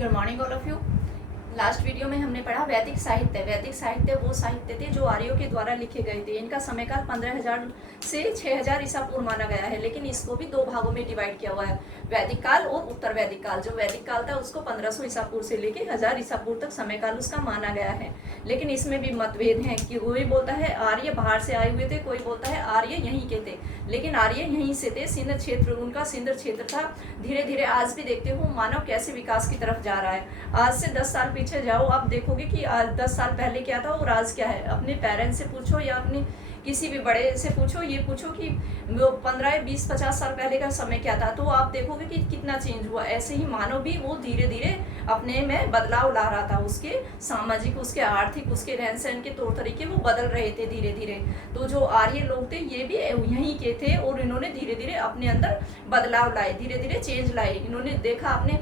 Good morning all of you. Last video में हमने पढ़ा वैदिक साहित्य। वैदिक साहित्य वो साहित्य थे जो आर्यों के द्वारा लिखे गए थे। इनका समयकाल 15,000 से 6,000 ईसा पूर्व माना गया है, लेकिन इसको भी दो भागों में डिवाइड किया हुआ है, वैदिक काल और उत्तर वैदिक काल। जो वैदिक काल था उसको 1500 ईसा पूर्व से लेके 1000 ईसा पूर्व तक समयकाल उसका माना गया है। लेकिन इसमें भी मतभेद हैं कि कोई बोलता है आर्य बाहर से आए हुए थे, कोई बोलता है आर्य यहीं के थे। लेकिन आर्य यहीं से थे, सिंध क्षेत्र उनका सिंध क्षेत्र था। धीरे धीरे आज भी देखते हो मानव कैसे विकास की तरफ जा रहा है। आज से 10 साल पीछे जाओ, आप देखोगे कि आज 10 साल पहले क्या था और आज क्या है। अपने पेरेंट्स से पूछो या अपने किसी भी बड़े से पूछो, ये पूछो कि 15, 20, 50 साल पहले का समय क्या था, तो आप देखोगे कि कितना चेंज हुआ। ऐसे ही मानव भी वो धीरे धीरे अपने में बदलाव ला रहा था। उसके सामाजिक, उसके आर्थिक, उसके रहन सहन के तौर तरीके वो बदल रहे थे धीरे धीरे। तो जो आर्य लोग थे ये भी यहीं के थे और इन्होंने धीरे धीरे अपने अंदर बदलाव लाए, धीरे धीरे चेंज लाए। इन्होंने देखा अपने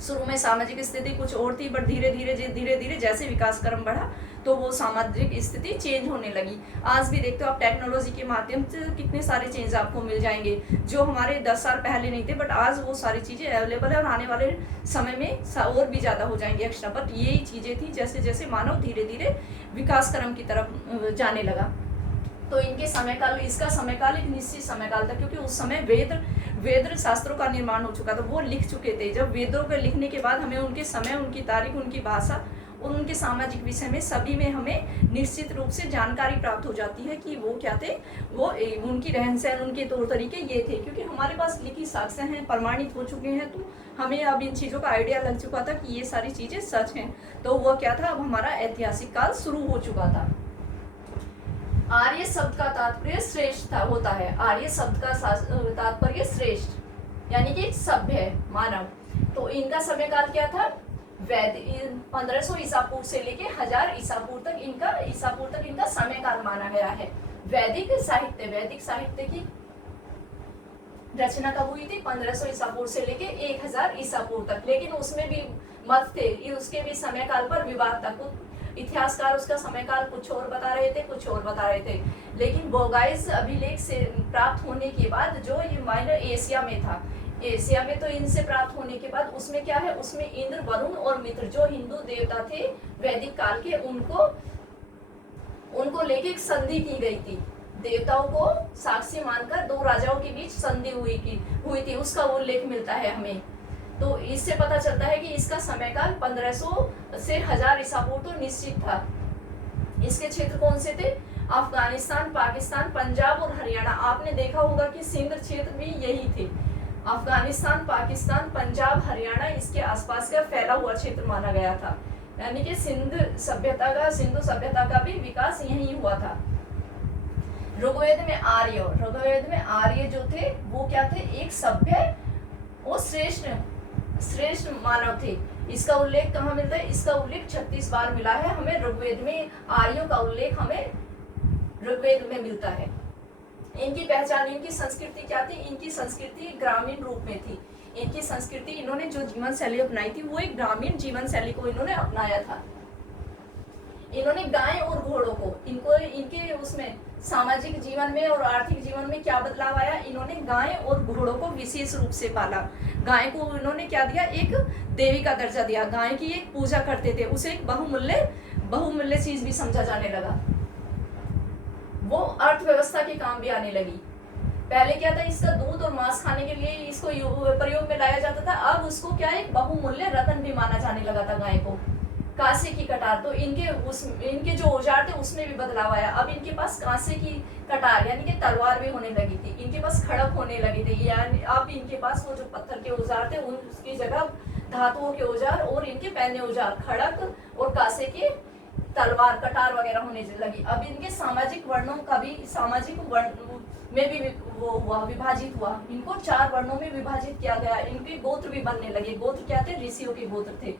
शुरू में सामाजिक स्थिति कुछ और थी, बट धीरे धीरे जैसे विकास क्रम बढ़ा तो वो सामाजिक स्थिति चेंज होने लगी। आज भी देखते हो आप टेक्नोलॉजी के माध्यम से कितने सारे चेंज आपको मिल जाएंगे जो हमारे 10 साल पहले नहीं थे, बट आज वो सारी चीज़ें अवेलेबल है और आने वाले समय में और भी ज़्यादा हो जाएंगे एक्स्ट्रा। बट यही चीज़ें थी जैसे जैसे मानव धीरे धीरे विकास क्रम की तरफ जाने लगा। तो इनके समयकाल, इसका समयकाल एक निश्चित समयकाल था, क्योंकि उस समय वेद शास्त्रों का निर्माण हो चुका था, वो लिख चुके थे। जब वेदों के लिखने के बाद हमें उनके समय, उनकी तारीख, उनकी भाषा और उनके सामाजिक विषय में सभी में हमें निश्चित रूप से जानकारी प्राप्त हो जाती है कि वो क्या थे, वो उनकी रहन सहन, उनके तौर तरीके ये थे। क्योंकि हमारे पास लिखित साक्ष्य हैं, प्रमाणित हो चुके हैं, तो हमें अब इन चीज़ों का आइडिया लग चुका था कि ये सारी चीज़ें सच हैं। तो वह क्या था, अब हमारा ऐतिहासिक काल शुरू हो चुका था। आर्य शब्द का तात्पर्य श्रेष्ठ था होता है। आर्य शब्द का तात्पर्य श्रेष्ठ यानी कि सभ्य, मानव। तो इनका समयकाल क्या था, वैदिक 1500 ईसा पूर्व से लेके 1000 ईसा पूर्व तक इनका समयकाल माना गया है। वैदिक साहित्य की रचना कब हुई थी, 1500 ईसा पूर्व से लेके 1000 ईसा पूर्व तक। लेकिन उसमें भी मत थे, उसके भी समयकाल पर विवाद था। इतिहासकार उसका समयकाल कुछ और बता रहे थे, कुछ और बता रहे थे। लेकिन बोगाइस अभिलेख से प्राप्त होने के बाद, जो ये माइनर एशिया में था, एशिया में तो इनसे प्राप्त होने के बाद उसमें क्या है, उसमें इंद्र, वरुण और मित्र जो हिंदू देवता थे वैदिक काल के, उनको लेके एक संधि की गई थी। देवताओं को साक्षी मानकर दो राजाओं के बीच संधि हुई थी, उसका उल्लेख मिलता है हमें। तो इससे पता चलता है कि इसका समयकाल 1500 से 1000 ईसा पूर्व तो निश्चित था। इसके क्षेत्र कौन से थे, अफगानिस्तान, पाकिस्तान, पंजाब और हरियाणा। आपने देखा होगा कि सिंध क्षेत्र भी यही थे। अफगानिस्तान, पाकिस्तान, पंजाब, हरियाणा, इसके आसपास का फैला हुआ क्षेत्र माना गया था। यानी कि सिंधु सभ्यता का भी विकास यही हुआ था। ऋग्वेद में आर्य जो थे वो क्या थे, एक सभ्य और श्रेष्ठ मानव थे। इसका उल्लेख कहाँ मिलता है, इसका उल्लेख 36 बार मिला है हमें ऋग्वेद में। आर्यों का उल्लेख हमें ऋग्वेद में मिलता है। इनकी पहचान, इनकी संस्कृति क्या थी, इनकी संस्कृति ग्रामीण रूप में थी। इनकी संस्कृति, इन्होंने जो जीवन शैली अपनाई थी वो एक ग्रामीण जीवन शैली को इन्होंने अपनाया था। इन्होंने गाय और घोड़ों को, इनके उसमें सामाजिक जीवन में और आर्थिक जीवन में क्या बदलाव आया, इन्होंने गाय और घोड़ों को विशेष रूप से पाला। गाय को इन्होंने क्या दिया, एक देवी का दर्जा दिया। गाय की एक पूजा करते थे, उसे एक बहुमूल्य चीज भी समझा जाने लगा। वो अर्थव्यवस्था के काम भी आने लगी। पहले क्या था, इसका दूध और मांस खाने के लिए इसको प्रयोग में लाया जाता था। अब उसको क्या, एक बहुमूल्य रत्न भी माना जाने लगा था गाय को। कांसे की कटार, तो इनके जो औजार थे उसमें भी बदलाव आया। अब इनके पास कांसे की कटार यानी कि तलवार भी होने लगी थी। इनके पास खड़क होने लगे थे, यानी अब इनके पास वो जो पत्थर के औजार थे उसकी जगह धातुओं के औजार और इनके पहने औजार खड़क और कांसे के तलवार, कटार वगैरह होने लगी। अब इनके सामाजिक वर्णों का भी, सामाजिक वर्ण में भी वो हुआ, विभाजित हुआ। इनको 4 वर्णों में विभाजित किया गया। इनके गोत्र भी बनने लगे। गोत्र क्या थे, ऋषियों के गोत्र थे।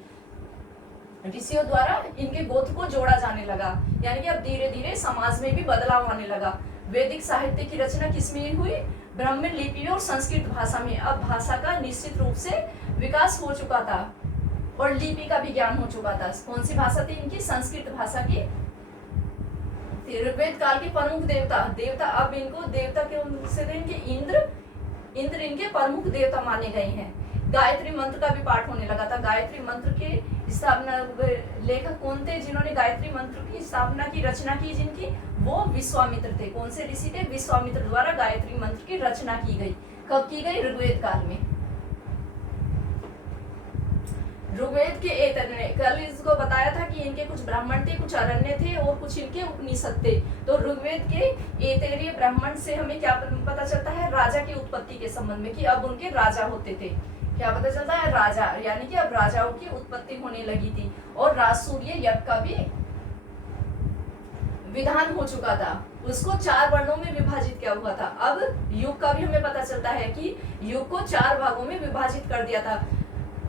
ऋषियों द्वारा इनके गोत्र को जोड़ा जाने लगा। यानी कि अब धीरे धीरे समाज में भी बदलाव आने लगा। वैदिक साहित्य की रचना किसमें हुई, ब्राह्मण लिपि और संस्कृत भाषा में। अब भाषा का निश्चित रूप से विकास हो चुका था और लिपि का भी ज्ञान हो चुका था। कौन सी भाषा थी इनकी, संस्कृत भाषा की। ऋग्वेद काल के प्रमुख देवता अब इनको देवता के से इनके इंद्र इनके प्रमुख देवता माने गए हैं। गायत्री मंत्र का भी पाठ होने लगा था। गायत्री मंत्र के स्थापना लेखक कौन थे जिन्होंने गायत्री मंत्र की स्थापना की, रचना की जिनकी, वो विश्वामित्र थे। कौन से ऋषि थे? विश्वामित्र द्वारा गायत्री मंत्र की रचना की गई। कब की गई? ऋग्वेद काल में। ऋग्वेद के ने कल इसको बताया था कि इनके कुछ ब्राह्मण थे, कुछ अरण्य थे और कुछ इनके उपनिषद थे। तो ऋग्वेद के ऐतरेय ब्राह्मण से हमें क्या पता चलता है? राजा की उत्पत्ति के संबंध में, कि अब उनके राजा होते थे। क्या पता चलता है? राजा, यानी कि अब राजाओं की उत्पत्ति होने लगी थी और राजसूय यज्ञ का भी विधान हो चुका था। उसको 4 वर्णों में विभाजित किया हुआ था। अब युग का भी हमें पता चलता है कि युग को 4 भागों में विभाजित कर दिया था।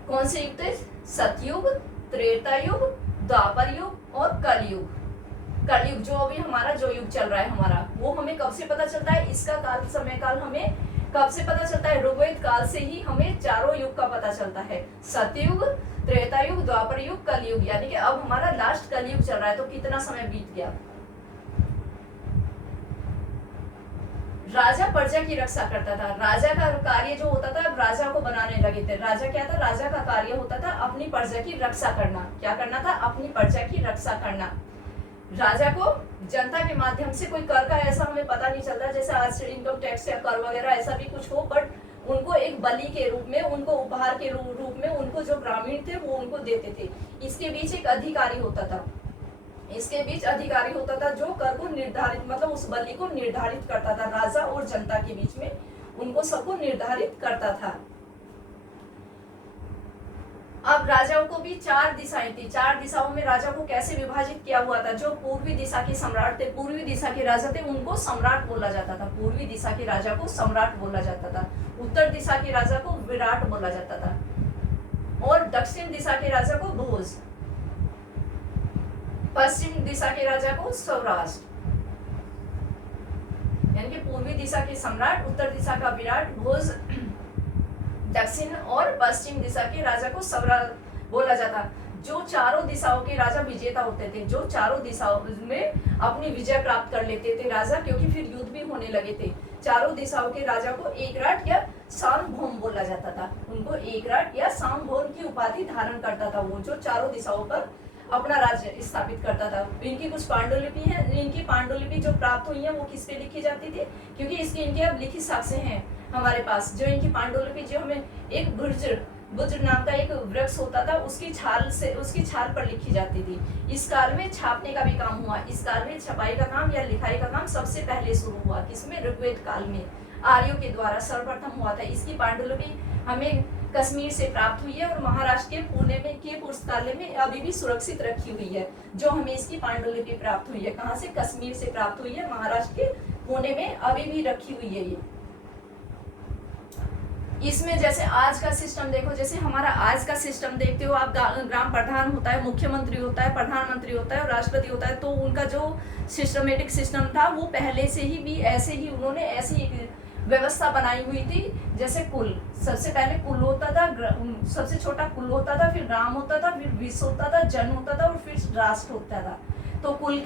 कौन से युग थे? सतयुग, त्रेता युग, द्वापर युग और कलयुग। कलयुग जो अभी हमारा जो युग चल रहा है हमारा, वो हमें कब से पता चलता है? इसका काल, समय काल हमें कब से पता चलता है? ऋग्वेद काल से ही हमें चारों युग का पता चलता है। सतयुग, त्रेता युग, द्वापर युग, कलयुग। यानी कि अब हमारा लास्ट कलयुग चल रहा है। तो कितना समय बीत गया। राजा प्रजा की रक्षा करता था। राजा का कार्य जो होता था, अब राजा को बनाने लगे थे। राजा क्या था? राजा का कार्य होता था अपनी प्रजा की रक्षा करना। क्या करना था? अपनी प्रजा की रक्षा करना। राजा को जनता के माध्यम से कोई कर का ऐसा हमें पता नहीं चलता, जैसे आज इनकम टैक्स या कर वगैरह ऐसा भी कुछ हो, बट उनको एक बलि के रूप में, उनको उपहार के रूप में उनको जो ग्रामीण थे वो उनको देते थे। इसके बीच एक अधिकारी होता था। इसके बीच अधिकारी होता था जो कर को निर्धारित, मतलब उस बलि को निर्धारित करता था। राजा और जनता के बीच में उनको सबको निर्धारित करता था। अब राजाओं को भी 4 दिशाएं थी। 4 दिशाओं में राजा को कैसे विभाजित किया हुआ था? जो पूर्वी दिशा के सम्राट थे, पूर्वी दिशा के राजा थे, उनको सम्राट बोला जाता था। पूर्वी दिशा के राजा को सम्राट बोला जाता था। उत्तर दिशा के राजा को विराट बोला जाता था और दक्षिण दिशा के राजा को भोज, पश्चिम दिशा के राजा को सौराष्ट्र। यानी कि पूर्वी दिशा के सम्राट, उत्तर दिशा का विराट, भोज, दक्षिण और पश्चिम दिशा के राजा को सम्राट बोला जाता। जो चारों दिशाओं के राजा विजेता होते थे, जो चारों दिशाओं में अपनी विजय प्राप्त कर लेते थे राजा, क्योंकि फिर युद्ध भी होने लगे थे। चारों दिशाओं के राजा को एकराट या सार्वभौम बोला जाता था। उनको एकराट या सार्वभौम की उपाधि धारण करता था वो, जो चारों दिशाओं पर अपना राज्य स्थापित करता था। इनकी कुछ पांडुलिपि है। इनकी पांडुलिपि जो प्राप्त हुई है वो किस पे लिखी जाती थी? क्योंकि इसकी इनके अब लिखित साक्ष्य हैं हमारे पास। जो इनकी पांडुलिपि, जो हमें एक बुज्र नाम का एक वृक्ष होता था, उसकी छाल पर लिखी जाती थी। इस काल में छापने का भी काम हुआ। इस काल में छपाई का काम या लिखाई का काम सबसे पहले शुरू हुआ। किसमें? ऋग्वेद काल में आर्यों के द्वारा सर्वप्रथम हुआ था। इसकी पांडुलिपि हमें कश्मीर से प्राप्त हुई है और महाराष्ट्र के पुणे में के पुस्तकालय में अभी भी सुरक्षित रखी हुई है। जो हमें इसकी पांडुलिपि प्राप्त हुई है, कहाँ से? कश्मीर से प्राप्त हुई है। महाराष्ट्र के पुणे में अभी भी रखी हुई है ये। इसमें जैसे आज का सिस्टम देखो, जैसे हमारा आज का सिस्टम देखते हो आप, ग्राम प्रधान होता है, मुख्यमंत्री होता है, प्रधानमंत्री होता है और राष्ट्रपति होता है। तो उनका जो सिस्टमेटिक सिस्टम था वो पहले से ही भी ऐसे ही उन्होंने ऐसी व्यवस्था बनाई हुई थी। जैसे कुल, सबसे पहले कुल होता था, सबसे छोटा कुल होता था, फिर ग्राम होता था, फिर विश्व होता था, जन होता था और फिर राष्ट्र होता था। तो कुल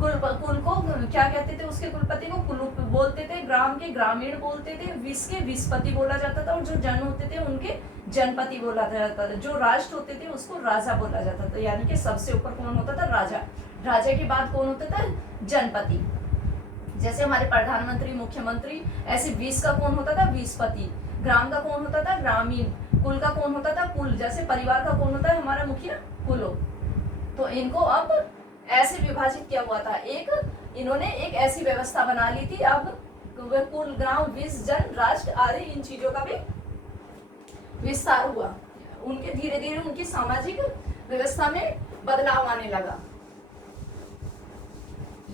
को क्या कहते थे? उसके कुलपति को कुल बोलते थे, ग्राम के ग्रामीण बोलते थे, विश्व के विश्वपति बोला जाता था और जो जन होते थे उनके जनपति बोला जाता था। जो राष्ट्र होते थे उसको राजा बोला जाता था। यानी कि सबसे ऊपर कौन होता था? राजा। राजा के बाद कौन होता था? जनपति। जैसे हमारे प्रधानमंत्री, मुख्यमंत्री, ऐसे विश्व का कौन होता था? विश्वपति। ग्राम का कौन होता था? ग्रामीण। कुल का कौन होता था? कुल। जैसे परिवार का कौन होता है? हमारा मुखिया, कुलो। तो इनको अब ऐसे विभाजित किया हुआ था। इन्होंने एक ऐसी व्यवस्था बना ली थी। अब कुल, ग्राम, विश्व, जन, राष्ट्र आदि इन चीजों का भी विस्तार हुआ। उनके धीरे धीरे उनकी सामाजिक व्यवस्था में बदलाव आने लगा।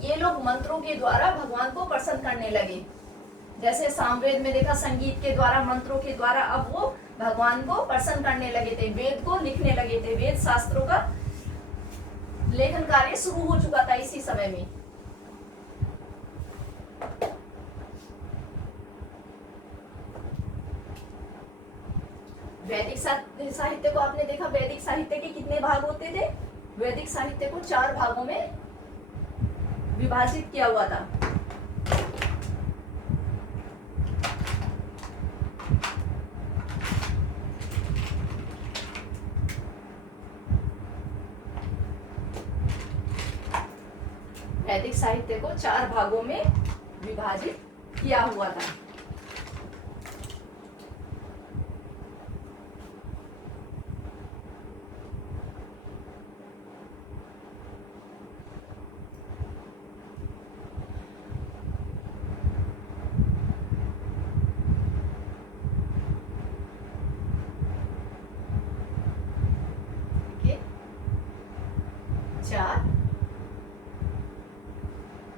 ये लोग मंत्रों के द्वारा भगवान को प्रसन्न करने लगे। जैसे सामवेद में देखा, संगीत के द्वारा, मंत्रों के द्वारा अब वो भगवान को प्रसन्न करने लगे थे। वेद को लिखने लगे थे। वेद शास्त्रों का लेखन कार्य शुरू हो चुका था इसी समय में। वैदिक साहित्य को आपने देखा, वैदिक साहित्य के कितने भाग होते थे? वैदिक साहित्य को 4 भागों में विभाजित किया हुआ था। वैदिक साहित्य को 4 भागों में विभाजित किया हुआ था।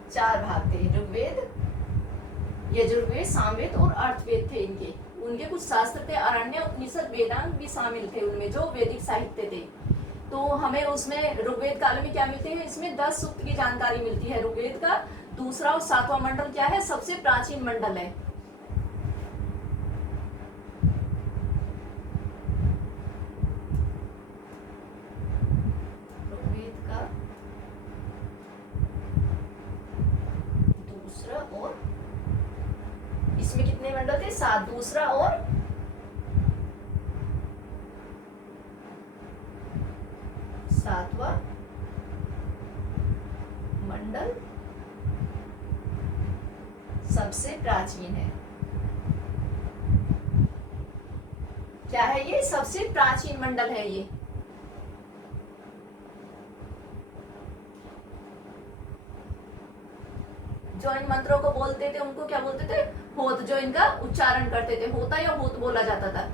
चार भाग थे। ऋग्वेद, यजुर्वेद, सामवेद और अर्थवेद थे इनके। उनके कुछ शास्त्र थे, अरण्य, उपनिषद, वेदांत भी शामिल थे उनमें, जो वैदिक साहित्य थे। तो हमें उसमें ऋग्वेद काल में क्या मिलते हैं, इसमें 10 सूक्त की जानकारी मिलती है। ऋग्वेद का दूसरा और 7वां मंडल क्या है, सबसे प्राचीन मंडल है। इसमें कितने मंडल थे, 7। दूसरा और 7वां मंडल सबसे प्राचीन है। क्या है ये, सबसे प्राचीन मंडल है ये। जो इन मंत्रों को बोलते थे उनको क्या बोलते थे, होत। जो इनका उच्चारण करते थे, होता या होत बोला जाता था।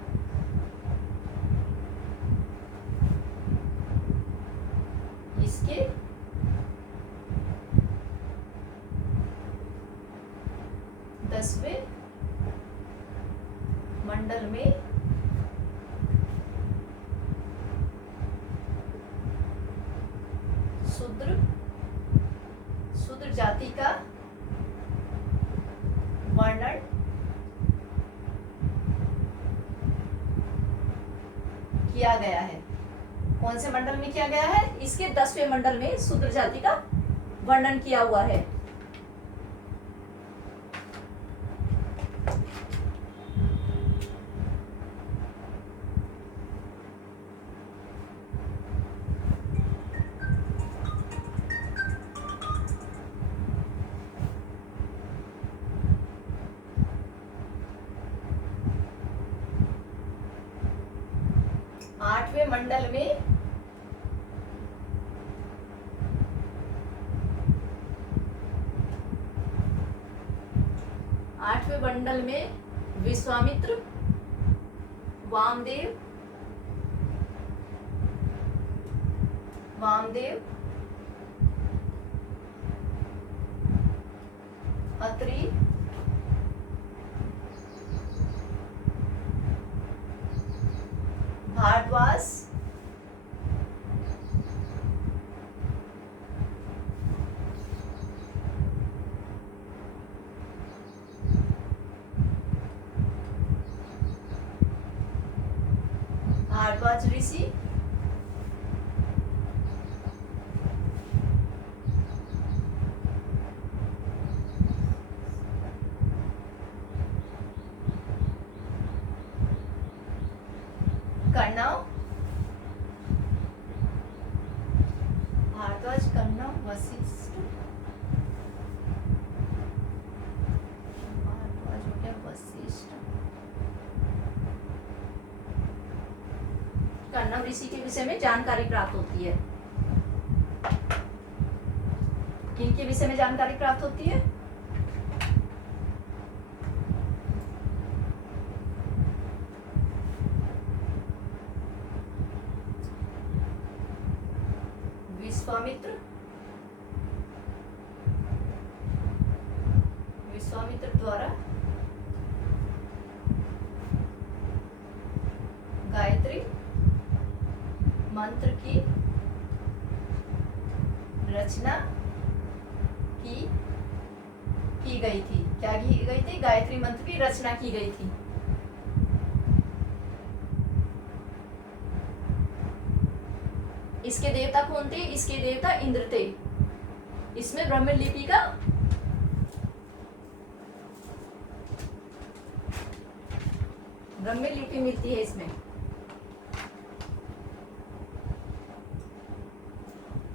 इसके दसवें मंडल में शूद्र जाति का वर्णन किया गया है। कौन से मंडल में किया गया है, इसके 10वें मंडल में शूद्र जाति का वर्णन किया हुआ है। आठवें मंडल में विश्वामित्र, वामदेव, अत्रि, भारद्वाज, ऋषि, कण्व, भारद्वाज, कण्व, वशिष्ठ, भारद्वाज हो गया, वशिष्ठ, कण्व ऋषि के विषय में जानकारी प्राप्त होती है। किनके विषय में जानकारी प्राप्त होती है, विश्वामित्र द्वारा गायत्री मंत्र की रचना की गई थी। क्या की गई थी, गायत्री मंत्र की रचना की गई थी। इसके देवता कौन थे, इसके देवता इंद्र थे। इसमें ब्राह्मण लिपि का ब्राह्मण लिपि मिलती है इसमें।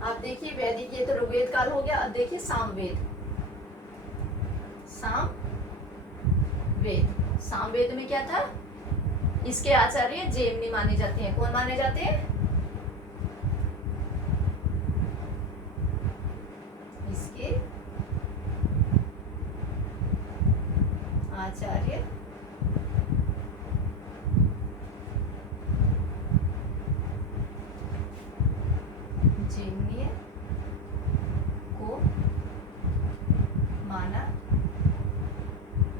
आप देखिए वैदिक ये तो ऋग्वेद काल हो गया। अब देखिए सामवेद। सामवेद में क्या था? इसके आचार्य जेमनी माने जाते हैं। कौन माने जाते हैं? इसके आचार्य जेमनी को माना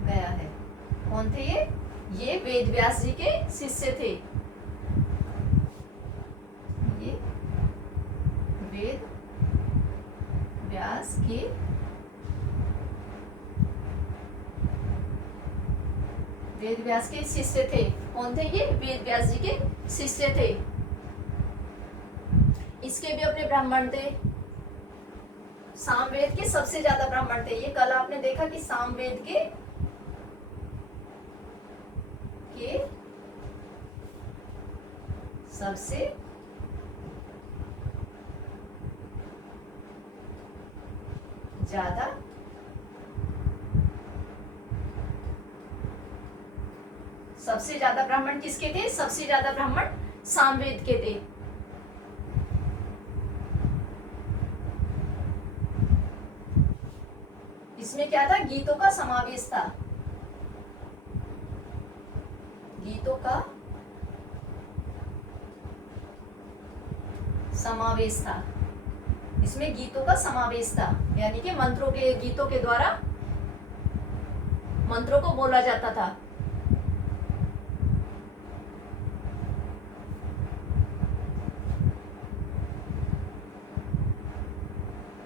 गया है। कौन थे ये? ये वेद व्यास जी के शिष्य थे। ये वेद व्यास के शिष्य थे। कौन थे ये? वेद व्यास जी के शिष्य थे। इसके भी अपने ब्राह्मण थे। सामवेद के सबसे ज्यादा ब्राह्मण थे। ये कल आपने देखा कि सामवेद के सबसे ज्यादा ब्राह्मण किसके थे? सबसे ज्यादा ब्राह्मण सामवेद के थे। इसमें क्या था? गीतों का समावेश था। गीतों का समावेश था। इसमें गीतों का समावेश था, यानी कि मंत्रों के, गीतों के द्वारा मंत्रों को बोला जाता था।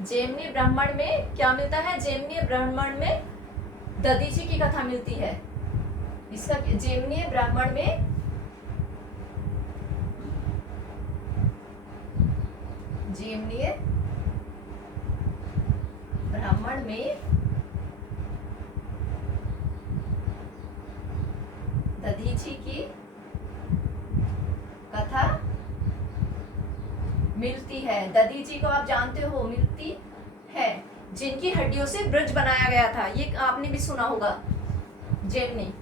जेमनी ब्राह्मण में क्या मिलता है? जेमनी ब्राह्मण में दधीची की कथा मिलती है। इसका जेमनी ब्राह्मण में दधीची की कथा मिलती है। दधीची को आप जानते हो, मिलती है, जिनकी हड्डियों से ब्रज बनाया गया था। ये आपने भी सुना होगा, जेमनी।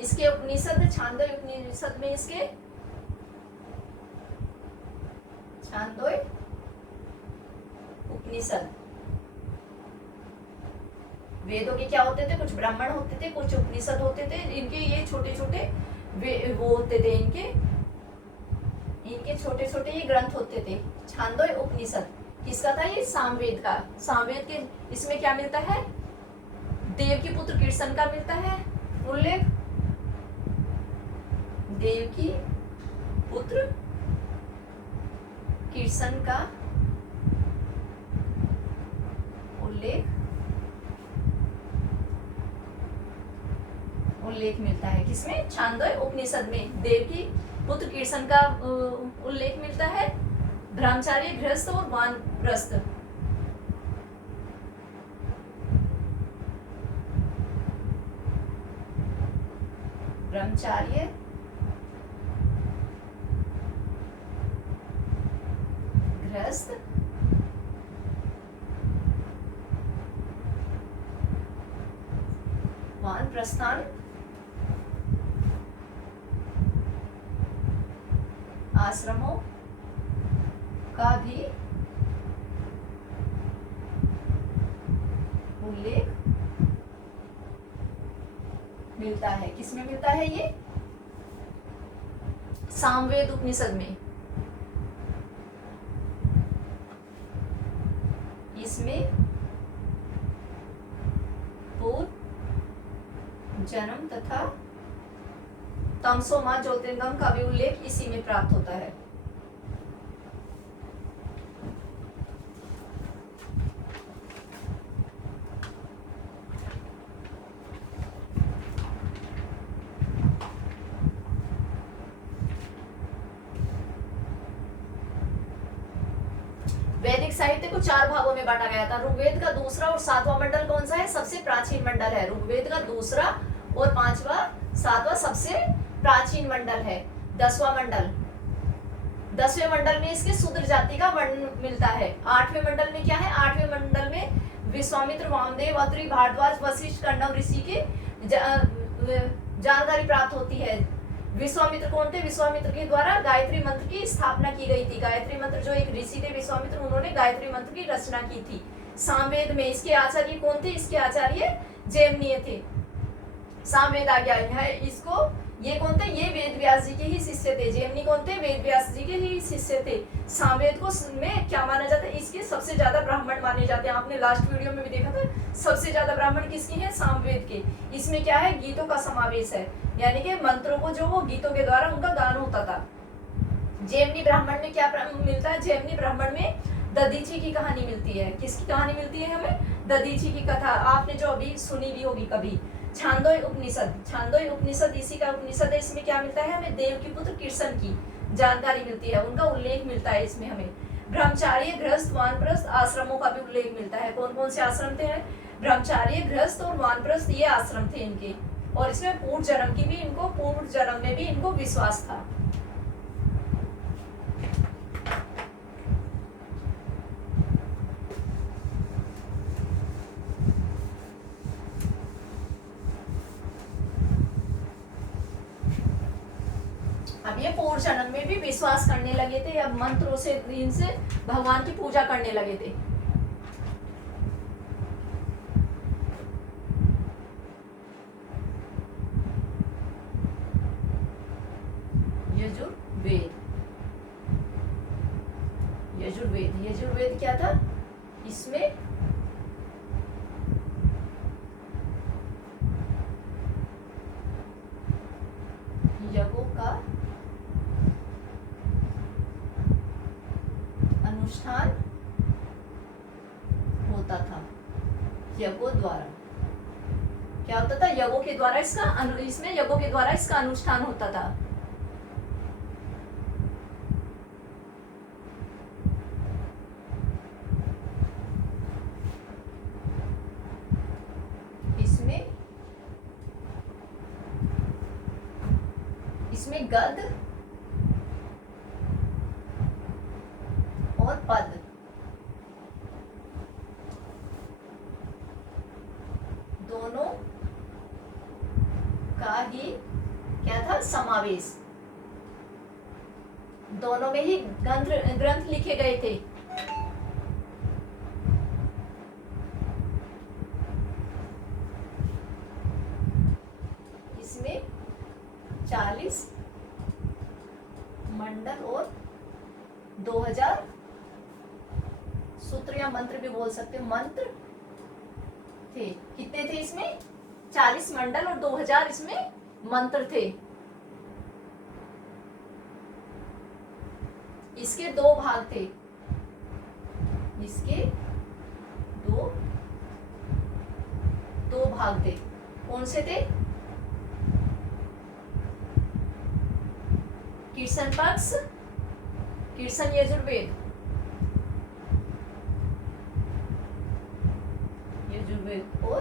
इसके उपनिषद, छांदोय उपनिषद में इसके छांदोय उपनिषद, वेदों के क्या होते थे? कुछ ब्राह्मण होते थे, कुछ उपनिषद होते थे। इनके ये छोटे छोटे वो होते थे, इनके छोटे छोटे ये ग्रंथ होते थे। छांदोय उपनिषद किसका था? ये सामवेद का। सामवेद के इसमें क्या मिलता है? देव की पुत्र कृष्ण का मिलता है उल्लेख। देव की पुत्र कृष्ण का उल्लेख मिलता है। किसमें? छांदोय उपनिषद में देव की पुत्र कृष्ण का उल्लेख मिलता है। ब्रह्मचारी, गृहस्थ और वानप्रस्थ। ब्रह्मचार्य, गृहस्थ, वानप्रस्थान आश्रमों का भी उल्लेख मिलता है। किसमें मिलता है? ये सामवेद उपनिषद में। इसमें पूर्व जन्म तथा तमसो मां ज्योतिर्गम का भी उल्लेख इसी में प्राप्त होता है। वैदिक साहित्य को 4 भागों में बांटा गया था। ऋग्वेद का दूसरा और 7वां मंडल कौन सा है? सबसे प्राचीन मंडल है। ऋग्वेद का दूसरा और 5वां 7वां सबसे प्राचीन मंडल है। 10वां मंडल 10वें मंडल में इसके शूद्र जाति का वर्ण मिलता है। 8वें मंडल में क्या है, 8वें मंडल में विश्वामित्र, वामदेव, अत्रि, भारद्वाज, वशिष्ठ, कण्व ऋषि की जानकारी प्राप्त होती है। विश्वामित्र कौन थे, विश्वामित्र के द्वारा गायत्री मंत्र की स्थापना की गई थी। गायत्री मंत्र, जो एक ऋषि थे विश्वामित्र, उन्होंने गायत्री मंत्र की रचना की थी। सामवेद में इसके आचार्य कौन थे, इसके आचार्य जैमिनीय थे। सामवेद आ गया है इसको, ये कौन थे, ये वेद व्यास जी के ही शिष्य थे। जैमिनी कौन थे, वेद व्यास जी के ही शिष्य थे। सामवेद को में क्या माना जाता है, इसके सबसे ज्यादा ब्राह्मण माने जाते हैं। आपने लास्ट वीडियो में भी देखा था, सबसे ज्यादा ब्राह्मण किसके हैं, सामवेद के। इसमें क्या है, गीतों का समावेश है, यानी कि मंत्रों को जो वो गीतों के द्वारा उनका गान होता था। जैमिनी ब्राह्मण में क्या मिलता है, जैमिनी ब्राह्मण में दधीची की कहानी मिलती है। किसकी कहानी मिलती है हमें, दधीची की कथा। आपने जो अभी सुनी भी होगी कभी। छांदोय उपनिषद, छांदोय उपनिषद इसी का उपनिषद है। इसमें क्या मिलता है हमें, देव की पुत्र कृष्ण की जानकारी मिलती है, उनका उल्लेख मिलता है इसमें हमें। ब्रह्मचार्य, गृहस्थ, वानप्रस्थ आश्रमों का भी उल्लेख मिलता है। कौन कौन से आश्रम थे, ब्रह्मचार्य, गृहस्थ और वानप्रस्थ, ये आश्रम थे इनके। और इसमें पूर्व जन्म की भी इनको, पूर्व जन्म में भी इनको विश्वास था। अब ये पूर्व जन्म में भी विश्वास करने लगे थे, अब मंत्रों से इनसे भगवान की पूजा करने लगे थे। यजुर्वेद, यजुर्वेद, यजुर्वेद क्या था, इसमें यज्ञों का अनुष्ठान होता था। यज्ञों द्वारा क्या होता था, यज्ञों के द्वारा इसमें यज्ञों के द्वारा इसका अनुष्ठान होता था। इसमें गद और पद दोनों का ही क्या था, समावेश। दोनों में ही ग्रंथ लिखे गए थे। इसमें 40 मंडल और 2000 सूत्र या मंत्र भी बोल सकते हो, मंत्र थे। कितने थे इसमें, 40 मंडल और 2000 इसमें मंत्र थे। इसके दो भाग थे, इसके दो भाग थे। कौन से थे, कीर्तन पक्ष, कीर्तन यजुर्वेद, यजुर्वेद और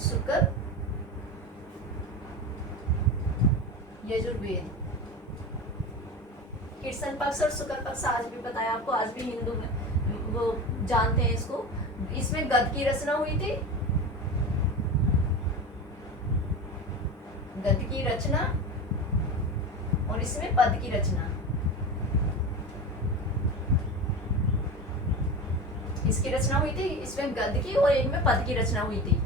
शुक्ल यजुर्वेद। कीर्तन पक्ष और शुक्ल पक्ष आज भी बताया आपको, आज भी हिंदू में वो जानते हैं इसको। इसमें गद की रचना हुई थी, गद की रचना, और इसमें पद की रचना। इसकी रचना हुई थी, इसमें गद की और एक में पद की रचना हुई थी।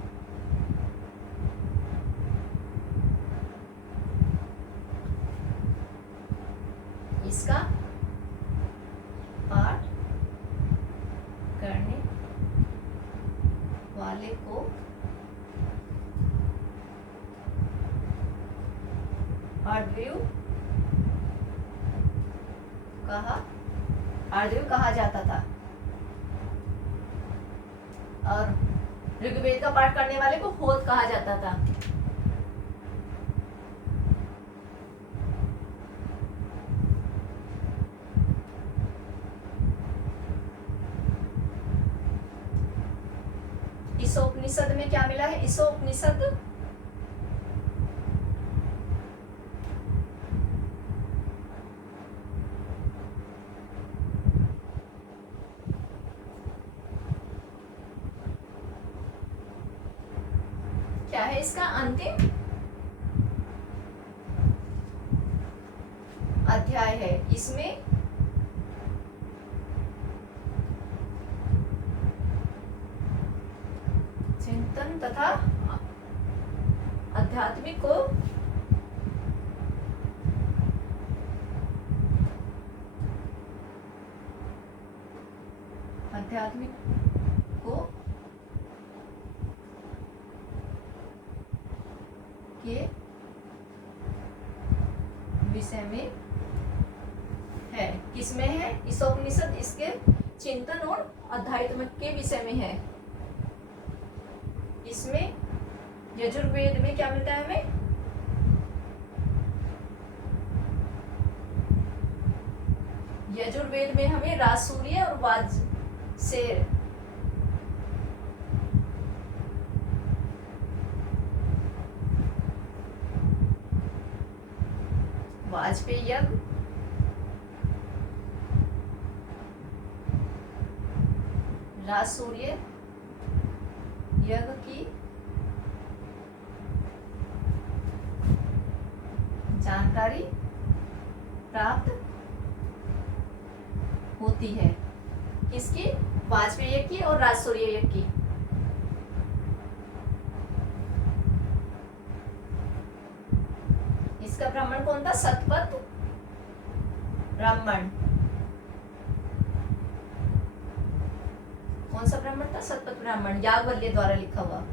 इसका पाठ करने वाले को आर्द्रयु कहा जाता था, और ऋग्वेद का पाठ करने वाले को होत कहा जाता था। ईशोपनिषद में क्या मिला है, ईशोपनिषद क्या है इसका अंतिम अध्याय है। इसमें चिंतन तथा आध्यात्मिक को के विषय में है। किसमें है? ईशोपनिषद इसके चिंतन और अध्यात्म के विषय में है। इसमें यजुर्वेद में क्या मिलता है हमें? यजुर्वेद में हमें राजसूय और वाजसेर वाजपेयी यज्ञ, राजसूय यज्ञ की जानकारी प्राप्त होती है। किसकी? वाजपेयी यज्ञ की और राजसूय यज्ञ की। इसका ब्राह्मण कौन था? सतपथ ब्राह्मण। कौन सा ब्राह्मण था? सतपथ ब्राह्मण, याज्ञवल्क्य द्वारा लिखा हुआ।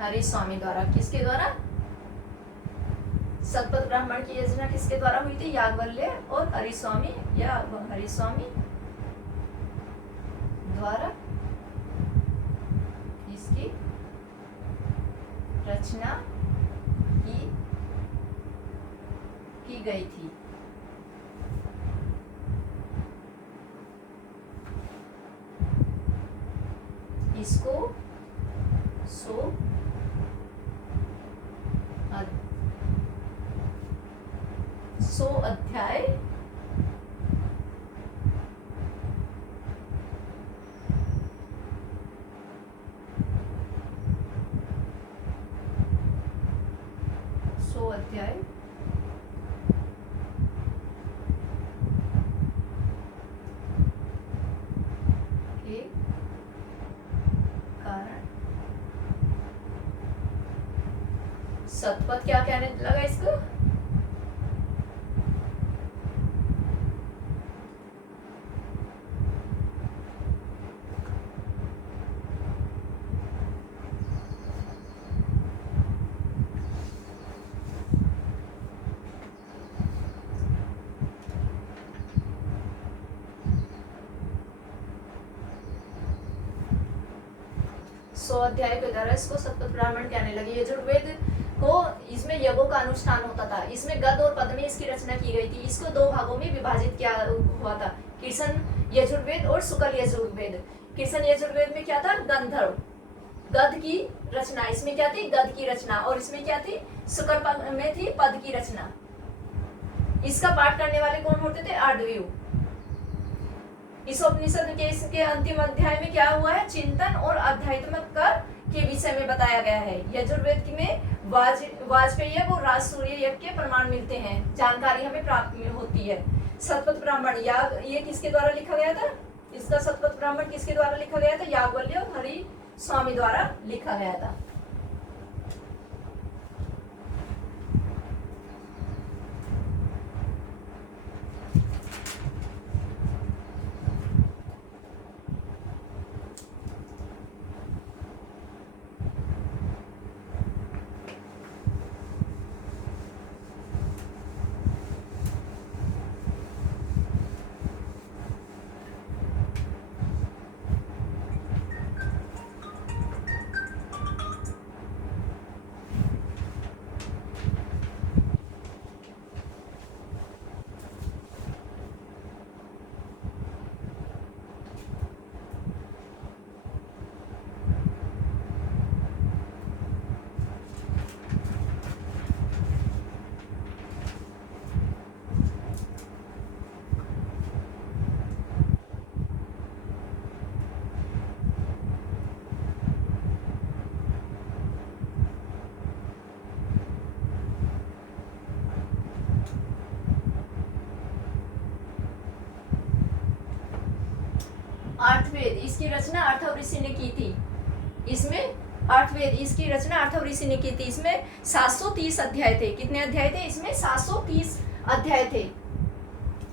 हरि स्वामी द्वारा। किसके द्वारा? सतपथ ब्राह्मण की योजना किसके द्वारा हुई थी? याज्ञवल्क्य और हरि स्वामी या हरि स्वामी द्वारा इसकी रचना की गई थी। इसको सो अध्याय के कारण सतपथ क्या कहने लगा इसको? अध्याय के द्वारा इसको सतपथ ब्राह्मण कहने लगे। यजुर्वेद को इसमें यज्ञों का अनुष्ठान होता था। इसमें गद और पद में इसकी रचना की गई थी। इसको दो भागों में विभाजित किया हुआ था, कृष्ण यजुर्वेद और शुक्ल यजुर्वेद। कृष्ण यजुर्वेद में क्या था? गंधर्व गद की रचना। इसमें क्या थी? गद की रचना। और इसमें क्या थी? शुक्ल में थी पद की रचना। इसका पाठ करने वाले कौन होते थे? आर्डव्यू। इस उपनिषद के इसके अंतिम अध्याय में क्या हुआ है? चिंतन और आध्यात्मिक के विषय में बताया गया है। यजुर्वेद में वाजपेयी यज्ञ और राजसूय यज्ञ के प्रमाण मिलते हैं, जानकारी हमें प्राप्त होती है। सतपथ ब्राह्मण याग ये किसके द्वारा लिखा गया था? इसका सतपथ ब्राह्मण किसके द्वारा लिखा गया था? याज्ञवल्क्य और हरि स्वामी द्वारा लिखा गया था। अर्थवेद, इसकी रचना अर्थव ऋषि ने की थी। इसमें अर्थवेद, इसकी रचना अर्थव ऋषि ने की थी। इसमें 730 अध्याय थे। कितने अध्याय थे इसमें? 730 अध्याय थे।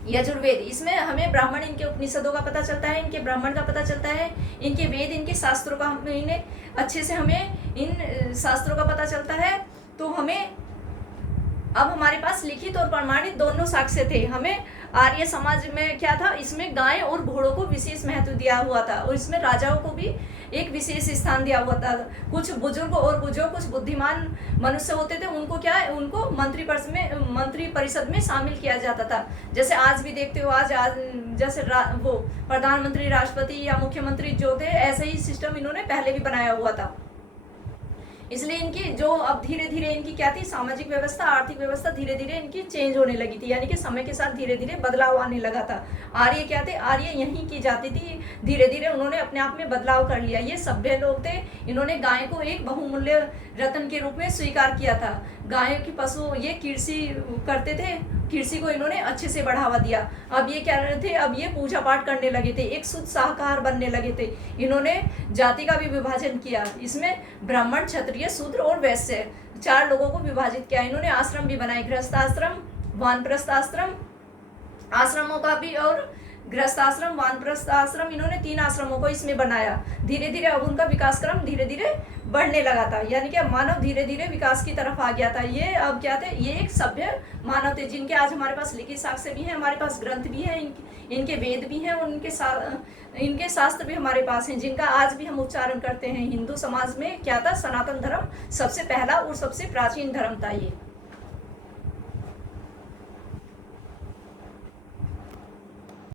यजुर्वेद, इसमें हमें ब्राह्मण, इनके उपनिषदों का पता चलता है, इनके ब्राह्मण का पता चलता है, इनके वेद, इनके शास्त्रों का हमें अच्छे से हमें इन शास्त्रों का पता चलता है। तो हमें अब हमारे पास लिखित और प्रमाणित दोनों साक्ष्य थे। हमें आर्य समाज में क्या था, इसमें गाय और घोड़ों को विशेष महत्व दिया हुआ था और इसमें राजाओं को भी एक विशेष स्थान दिया हुआ था। कुछ बुजुर्ग और जो कुछ बुद्धिमान मनुष्य होते थे उनको क्या है, उनको मंत्री परिषद में शामिल किया जाता था। जैसे आज भी देखते हो, आज जैसे वो प्रधानमंत्री, राष्ट्रपति या मुख्यमंत्री जो थे, ऐसे ही सिस्टम इन्होंने पहले भी बनाया हुआ था। इसलिए इनकी जो अब धीरे धीरे इनकी क्या थी, सामाजिक व्यवस्था, आर्थिक व्यवस्था धीरे धीरे इनकी चेंज होने लगी थी, यानी कि समय के साथ धीरे धीरे बदलाव आने लगा था। आर्य क्या थे, आर्य यहीं की जाति थी, धीरे धीरे उन्होंने अपने आप में बदलाव कर लिया। ये सभ्य लोग थे, इन्होंने गाय को एक बहुमूल्य रत्न के रूप में स्वीकार किया था। गाय की पशु, ये कृषि करते थे, कृषि को इन्होंने अच्छे से बढ़ावा दिया। अब ये क्या थे, अब ये पूजा पाठ करने लगे थे, एक शुद्ध शाकाहार बनने लगे थे। इन्होंने जाति का भी विभाजन किया, इसमें ब्राह्मण, क्षत्रिय, शूद्र और वैश्य 4 लोगों को विभाजित किया। इन्होंने आश्रम भी बनाए, गृहस्थ आश्रम, वानप्रस्थ आश्रम, आश्रमों का भी, और गृहस्थ आश्रम, वानप्रस्थ आश्रम, इन्होंने 3 आश्रमों को इसमें बनाया। धीरे धीरे अब उनका विकास क्रम धीरे धीरे बढ़ने लगा था, यानी कि मानव धीरे धीरे विकास की तरफ आ गया था। ये अब क्या थे, ये एक सभ्य मानव थे, जिनके आज हमारे पास लिखित साक्ष्य भी हैं, हमारे पास ग्रंथ भी हैं, इनके वेद भी हैं और इनके शास्त्र भी हमारे पास हैं, जिनका आज भी हम उच्चारण करते हैं। हिंदू समाज में क्या था, सनातन धर्म सबसे पहला और सबसे प्राचीन धर्म था ये।